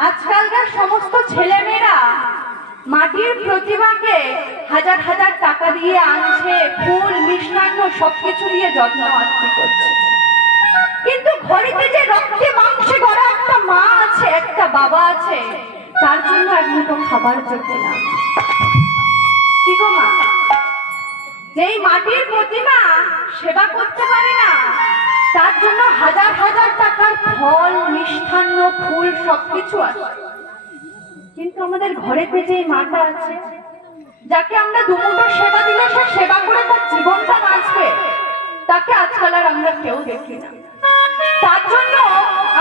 আজকালকার সমস্ত ছেলেমেয়েরা মাটির প্রতিমাকে হাজার হাজার টাকা দিয়ে আনছে, ফুল মিষ্টান্ন সবকিছু দিয়ে যত্ন আত্মি করছে। কিন্তু ঘরেতে যে রক্তে মাংসে গড়া একটা মা আছে, একটা বাবা আছে, তার জন্য একমুঠো খাবার জোটে না। কি গো মা, যেই মাটির প্রতিমা সেবা করতে পারে না, তার জন্য হাজার হাজার টাকার ফল মিষ্টান্ন ফুল সবকিছু আছে। কিন্তু আমাদের ঘরেতে যে মাটা আছে, যাকে আমরা দুমুঠো সেবা দিলে সে সেবা করে তার জীবনটা বাঁচবে, তাকে আজকাল আর আমরা কেউ দেখি না। তার জন্য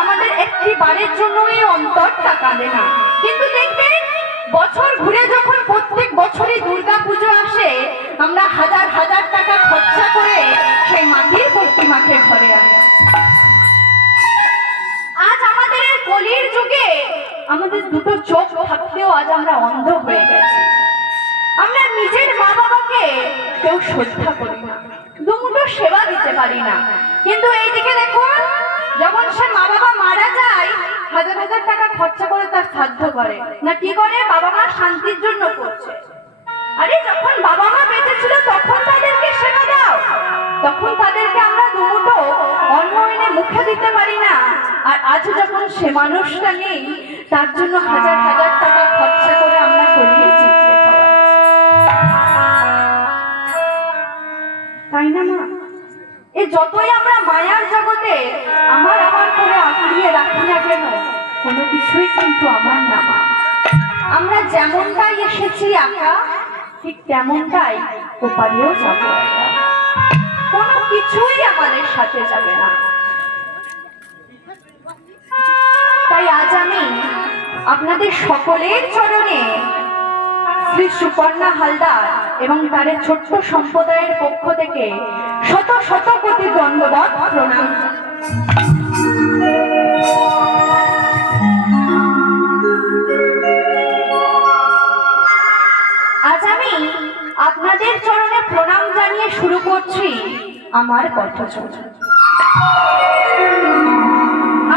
আমাদের একটি বারের জন্য এই অন্তরটা কাঁদে না। কিন্তু দেখবেন বছর ঘুরে যখন প্রত্যেক বছরই দুর্গা পুজো আসে, আমরা হাজার হাজার টাকা খরচা করে সেই মাটির প্রতিমাকে ঘরে আনি। আজ আমাদের এই কলির যুগে আমাদের দুটো চোখ থাকতেও আজ আমরা অন্ধ হয়ে গেছি। আমরা নিজের মা বাবাকে কেউ শ্রদ্ধা করি না, দুমুঠো সেবা দিতে পারি না। কিন্তু এইদিকে দেখুন, যখন সে মা বাবা মারা যায়, হাজার হাজার টাকা খরচা করে তার শ্রাদ্ধ করে না। কি করে? বাবা মা শান্তির জন্য করছে। আরে যখন বাবা মা বেঁচে ছিল তখন তাদেরকে সেবা দাও, তখন তাদেরকে আমরা দুমুঠো অন্ন এনে মুখে দিতে পারি না। আর আজ যখন সে মানুষটা নেই, তার জন্য হাজার হাজার টাকা খরচা করে আমরা কলির চিত্রে তাই না মা? এ যতই আমরা মায়ার জগতে আমার আমার করে আঁকড়িয়ে রাখি না কেন, কোনো কিছুই কিন্তু আমার না মা। আমরা যেমনটাই এসেছি একা, ঠিক তেমনটাই ওপারেও যাবো একা। কোনো কিছুই আমাদের সাথে যাবে না। তাই আজ আমি আপনাদের সকলের চরণে শ্রী সুপর্ণা হালদার এবং তার ছোট্ট সম্প্রদায়ের পক্ষ থেকে শত শত কোটি দণ্ডবত প্রণাম। আজ আমি আপনাদের চরণে প্রণাম জানিয়ে শুরু করছি আমার পথচলা।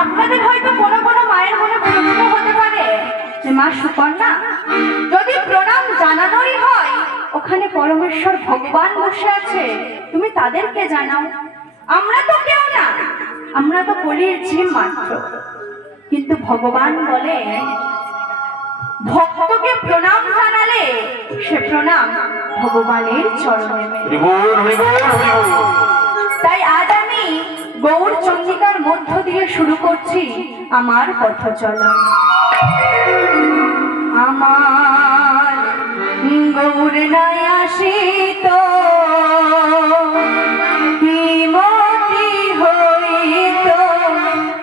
আপনাদের হয়তো কোনো কোনো মায়ের মনে প্রশ্ন হতে পারে যে মা সুপর্ণা, যদি প্রণাম জানানোই হয়, ওখানে পরমেশ্বর ভগবান বসে আছে, তুমি তাদেরকে জানাও। আমরা তো কেউ না, আমরা তো কলির জীব মাত্র। কিন্তু ভগবান বলে, ভক্তকে প্রণাম জানালে সে প্রণাম ভগবানের চরণে। তাই আজ আমি গৌর চন্দ্রিকার মধ্য দিয়ে শুরু করছি আমার পথচলা। আমার গৌর নাই আসিত বিমতি হইত,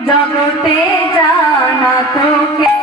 জগতে জানা তোকে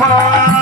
মা